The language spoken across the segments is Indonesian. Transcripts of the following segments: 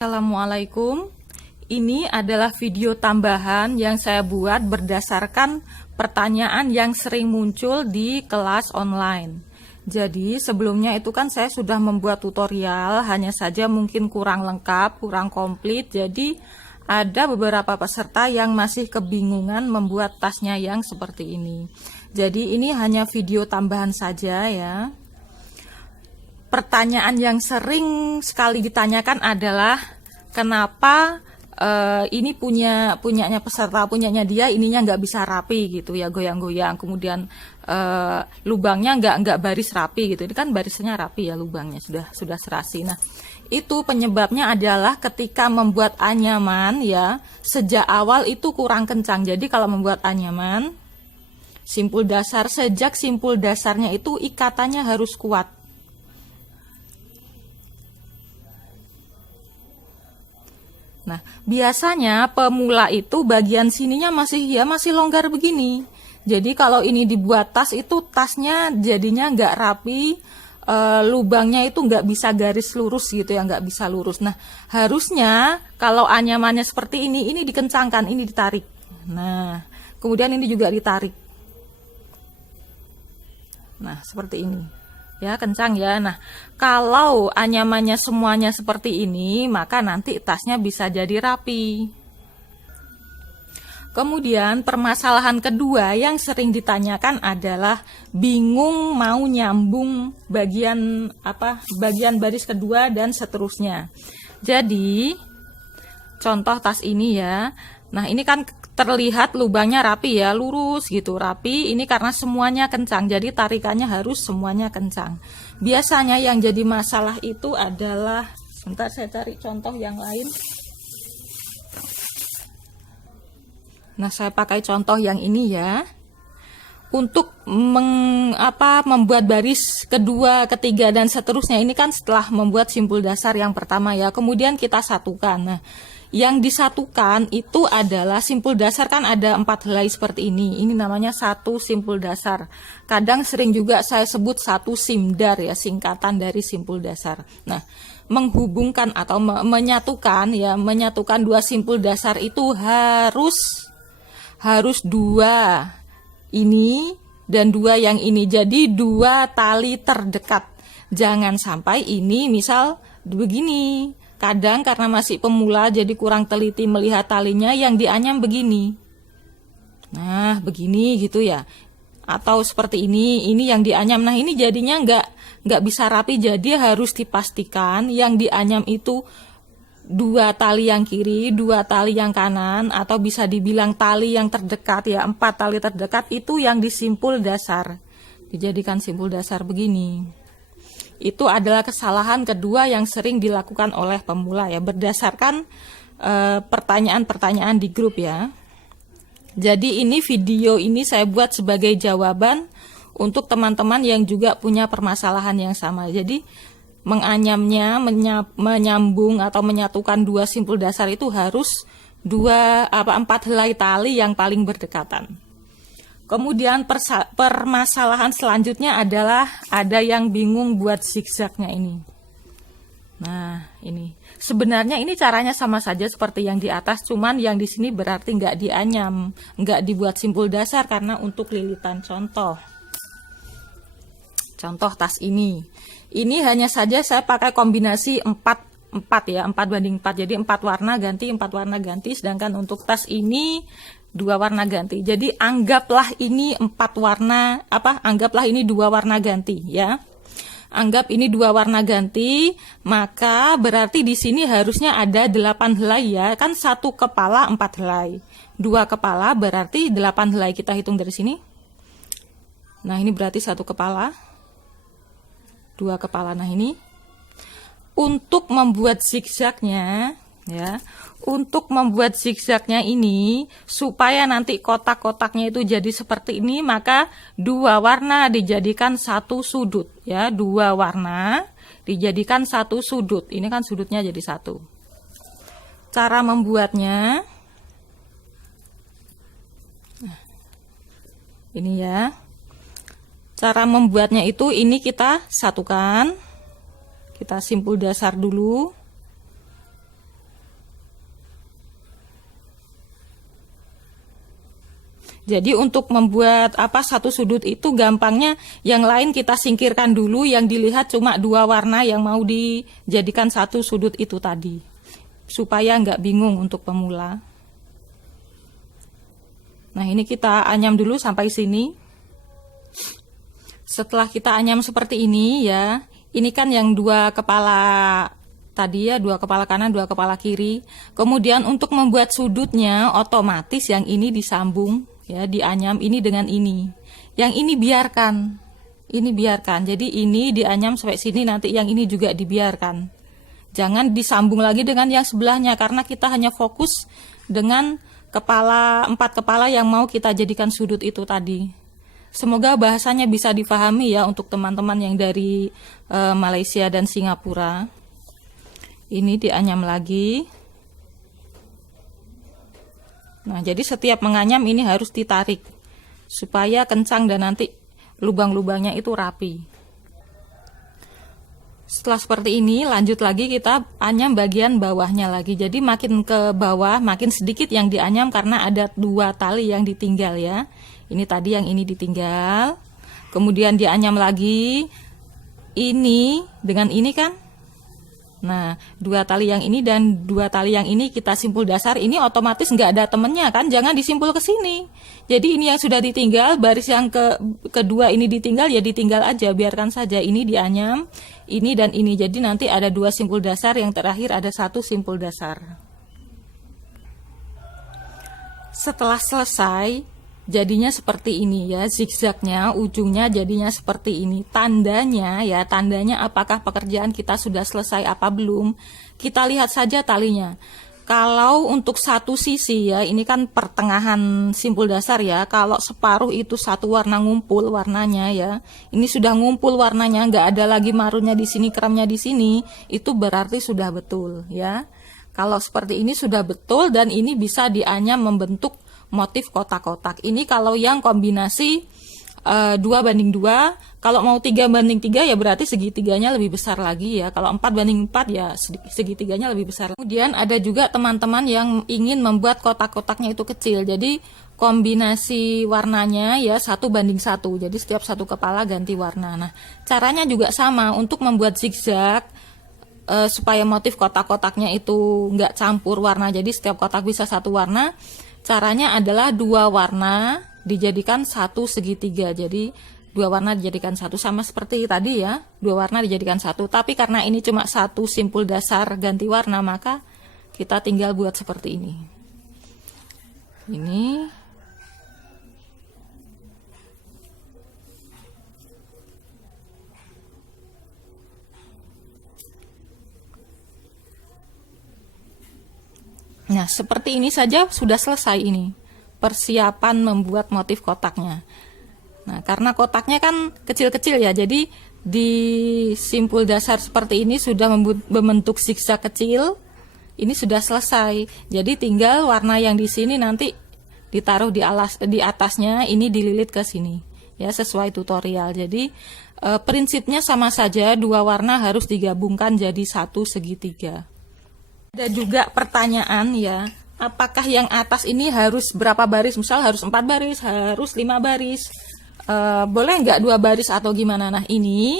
Assalamualaikum. Ini adalah video tambahan yang saya buat berdasarkan pertanyaan yang sering muncul di kelas online. Jadi sebelumnya itu kan saya sudah membuat tutorial, hanya saja mungkin kurang lengkap, kurang komplit. Jadi ada beberapa peserta yang masih kebingungan membuat tasnya yang seperti ini. Jadi ini hanya video tambahan saja ya. Pertanyaan yang sering sekali ditanyakan adalah kenapa ini punyanya peserta, punyanya dia ininya nggak bisa rapi gitu ya, goyang-goyang, kemudian lubangnya nggak baris rapi gitu. Ini kan barisnya rapi ya, lubangnya sudah serasi. Nah itu penyebabnya adalah ketika membuat anyaman ya, sejak awal itu kurang kencang. Jadi kalau membuat anyaman simpul dasar, sejak simpul dasarnya itu ikatannya harus kuat. Nah, biasanya pemula itu bagian sininya masih longgar begini. Jadi kalau ini dibuat tas itu tasnya jadinya nggak rapi, lubangnya itu nggak bisa garis lurus gitu ya, nggak bisa lurus. Nah, harusnya kalau anyamannya seperti ini dikencangkan, ini ditarik. Nah, kemudian ini juga ditarik. Nah, seperti ini. Ya, kencang ya. Nah, kalau anyamannya semuanya seperti ini, maka nanti tasnya bisa jadi rapi. Kemudian permasalahan kedua yang sering ditanyakan adalah bingung mau nyambung bagian baris kedua dan seterusnya. Jadi, contoh tas ini ya. Nah, ini kan terlihat lubangnya rapi ya, lurus gitu, rapi. Ini karena semuanya kencang, jadi tarikannya harus semuanya kencang. Biasanya yang jadi masalah itu adalah, sebentar saya cari contoh yang lain. Nah, saya pakai contoh yang ini ya. Untuk membuat baris kedua, ketiga, dan seterusnya, ini kan setelah membuat simpul dasar yang pertama ya, kemudian kita satukan. Nah, yang disatukan itu adalah simpul dasar kan ada 4 helai seperti ini. Ini namanya satu simpul dasar. Kadang sering juga saya sebut satu simdar ya, singkatan dari simpul dasar. Nah, menghubungkan atau menyatukan dua simpul dasar itu harus dua ini dan dua yang ini. Jadi dua tali terdekat. Jangan sampai ini misal begini. Kadang karena masih pemula jadi kurang teliti melihat talinya, yang dianyam begini. Nah, begini gitu ya. Atau seperti ini yang dianyam. Nah, ini jadinya nggak bisa rapi, jadi harus dipastikan yang dianyam itu dua tali yang kiri, dua tali yang kanan, atau bisa dibilang tali yang terdekat ya, 4 tali terdekat itu yang disimpul dasar. Dijadikan simpul dasar begini. Itu adalah kesalahan kedua yang sering dilakukan oleh pemula ya, berdasarkan pertanyaan-pertanyaan di grup ya. Jadi ini video ini saya buat sebagai jawaban untuk teman-teman yang juga punya permasalahan yang sama. Jadi menganyamnya, menyambung atau menyatukan dua simpul dasar itu harus 4 helai tali yang paling berdekatan. Kemudian permasalahan selanjutnya adalah ada yang bingung buat zigzagnya ini. Nah, ini sebenarnya ini caranya sama saja seperti yang di atas, cuman yang di sini berarti nggak dianyam, nggak dibuat simpul dasar karena untuk lilitan. Contoh tas ini hanya saja saya pakai kombinasi 4 ya, 4:4. Jadi 4 warna ganti, sedangkan untuk tas ini 2 warna ganti. Jadi anggaplah ini 4 warna, anggaplah ini 2 warna ganti ya. Anggap ini 2 warna ganti, maka berarti di sini harusnya ada 8 helai ya. Kan 1 kepala 4 helai. 2 kepala berarti 8 helai. Kita hitung dari sini. Nah, ini berarti 1 kepala. 2 kepala. Nah, ini untuk membuat zigzagnya ya. Untuk membuat zigzagnya ini supaya nanti kotak-kotaknya itu jadi seperti ini, maka 2 warna dijadikan 1 sudut ya, 2 warna dijadikan 1 sudut. Ini kan sudutnya jadi 1. Cara membuatnya ini ya. Cara membuatnya itu ini kita satukan. Kita simpul dasar dulu. Jadi untuk membuat satu sudut itu gampangnya yang lain kita singkirkan dulu, yang dilihat cuma dua warna yang mau dijadikan satu sudut itu tadi, supaya nggak bingung untuk pemula. Nah, ini kita anyam dulu sampai sini. Setelah kita anyam seperti ini ya, ini kan yang dua kepala tadi ya, dua kepala kanan, dua kepala kiri. Kemudian untuk membuat sudutnya otomatis yang ini disambung ya, dianyam ini dengan ini. Yang ini biarkan. Jadi ini dianyam sampai sini, nanti yang ini juga dibiarkan. Jangan disambung lagi dengan yang sebelahnya, karena kita hanya fokus dengan empat kepala yang mau kita jadikan sudut itu tadi. Semoga bahasanya bisa difahami ya untuk teman-teman yang dari Malaysia dan Singapura. Ini dianyam lagi. Nah, jadi setiap menganyam ini harus ditarik supaya kencang dan nanti lubang-lubangnya itu rapi. Setelah seperti ini, lanjut lagi kita anyam bagian bawahnya lagi. Jadi makin ke bawah, makin sedikit yang dianyam karena ada dua tali yang ditinggal ya. Ini tadi yang ini ditinggal. Kemudian dianyam lagi. Ini dengan ini kan. Nah, dua tali yang ini dan dua tali yang ini kita simpul dasar. Ini otomatis nggak ada temennya kan. Jangan disimpul ke sini. Jadi ini yang sudah ditinggal, baris yang kedua ini ditinggal, ya ditinggal aja. Biarkan saja ini dianyam. Ini dan ini, jadi nanti ada dua simpul dasar, yang terakhir ada satu simpul dasar. Setelah selesai, jadinya seperti ini ya, zigzagnya, ujungnya jadinya seperti ini. Tandanya ya, tandanya apakah pekerjaan kita sudah selesai apa belum, kita lihat saja talinya. Kalau untuk satu sisi ya, ini kan pertengahan simpul dasar ya. Kalau separuh itu satu warna ngumpul warnanya ya. Ini sudah ngumpul warnanya, nggak ada lagi marunnya di sini, kremnya di sini. Itu berarti sudah betul ya. Kalau seperti ini sudah betul dan ini bisa dianyam membentuk motif kotak-kotak. Ini kalau yang kombinasi 2:2. Kalau mau 3:3 ya berarti segitiganya lebih besar lagi ya. Kalau 4:4 ya segitiganya lebih besar. Kemudian ada juga teman-teman yang ingin membuat kotak-kotaknya itu kecil. Jadi kombinasi warnanya ya 1:1. Jadi setiap satu kepala ganti warna. Nah, caranya juga sama untuk membuat zigzag supaya motif kotak-kotaknya itu nggak campur warna. Jadi setiap kotak bisa satu warna. Caranya adalah dua warna dijadikan satu segitiga. Jadi dua warna dijadikan satu, sama seperti tadi ya, dua warna dijadikan satu. Tapi karena ini cuma satu simpul dasar ganti warna, maka kita tinggal buat seperti ini. Ini nah, seperti ini saja sudah selesai ini. Persiapan membuat motif kotaknya. Nah, karena kotaknya kan kecil-kecil ya, jadi di simpul dasar seperti ini sudah membentuk zigzag kecil. Ini sudah selesai. Jadi tinggal warna yang di sini nanti ditaruh di atasnya, ini dililit ke sini. Ya, sesuai tutorial. Jadi prinsipnya sama saja, dua warna harus digabungkan jadi satu segitiga. Ada juga pertanyaan ya, apakah yang atas ini harus berapa baris? Misal harus 4 baris, harus 5 baris, boleh nggak 2 baris atau gimana? Nah, ini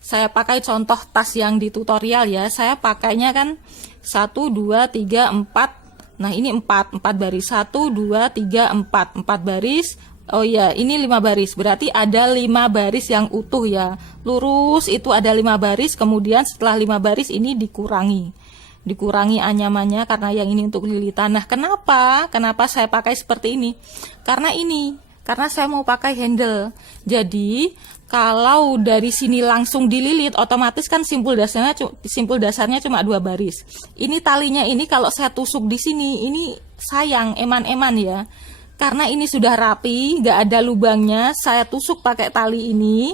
saya pakai contoh tas yang di tutorial ya. Saya pakainya kan 1, 2, 3, 4. Nah, ini 4 baris. 1, 2, 3, 4 baris. Oh iya, ini 5 baris. Berarti ada 5 baris yang utuh ya. Lurus itu ada 5 baris. Kemudian setelah 5 baris ini dikurangi anyamannya karena yang ini untuk lilitan. Nah, kenapa saya pakai seperti ini? Karena saya mau pakai handle. Jadi kalau dari sini langsung dililit, otomatis kan simpul dasarnya cuma 2 baris. Ini talinya ini kalau saya tusuk di sini, ini sayang, eman-eman ya. Karena ini sudah rapi, nggak ada lubangnya, saya tusuk pakai tali ini,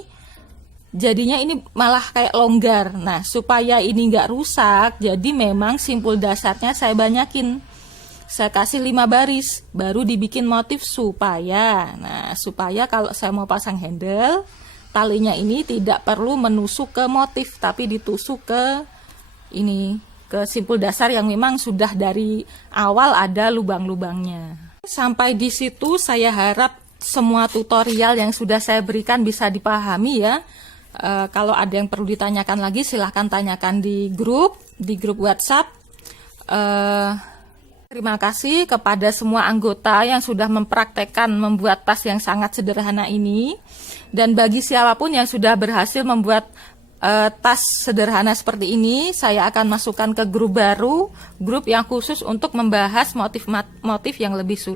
jadinya ini malah kayak longgar. Nah, supaya ini nggak rusak, jadi memang simpul dasarnya saya banyakin. Saya kasih 5 baris, baru dibikin motif supaya kalau saya mau pasang handle, talinya ini tidak perlu menusuk ke motif, tapi ditusuk ke simpul dasar yang memang sudah dari awal ada lubang-lubangnya. Sampai di situ saya harap semua tutorial yang sudah saya berikan bisa dipahami ya. Kalau ada yang perlu ditanyakan lagi silahkan tanyakan di grup WhatsApp. Terima kasih kepada semua anggota yang sudah mempraktekkan membuat tas yang sangat sederhana ini. Dan bagi siapapun yang sudah berhasil membuat tas sederhana seperti ini, saya akan masukkan ke grup baru, grup yang khusus untuk membahas motif-motif yang lebih sulit.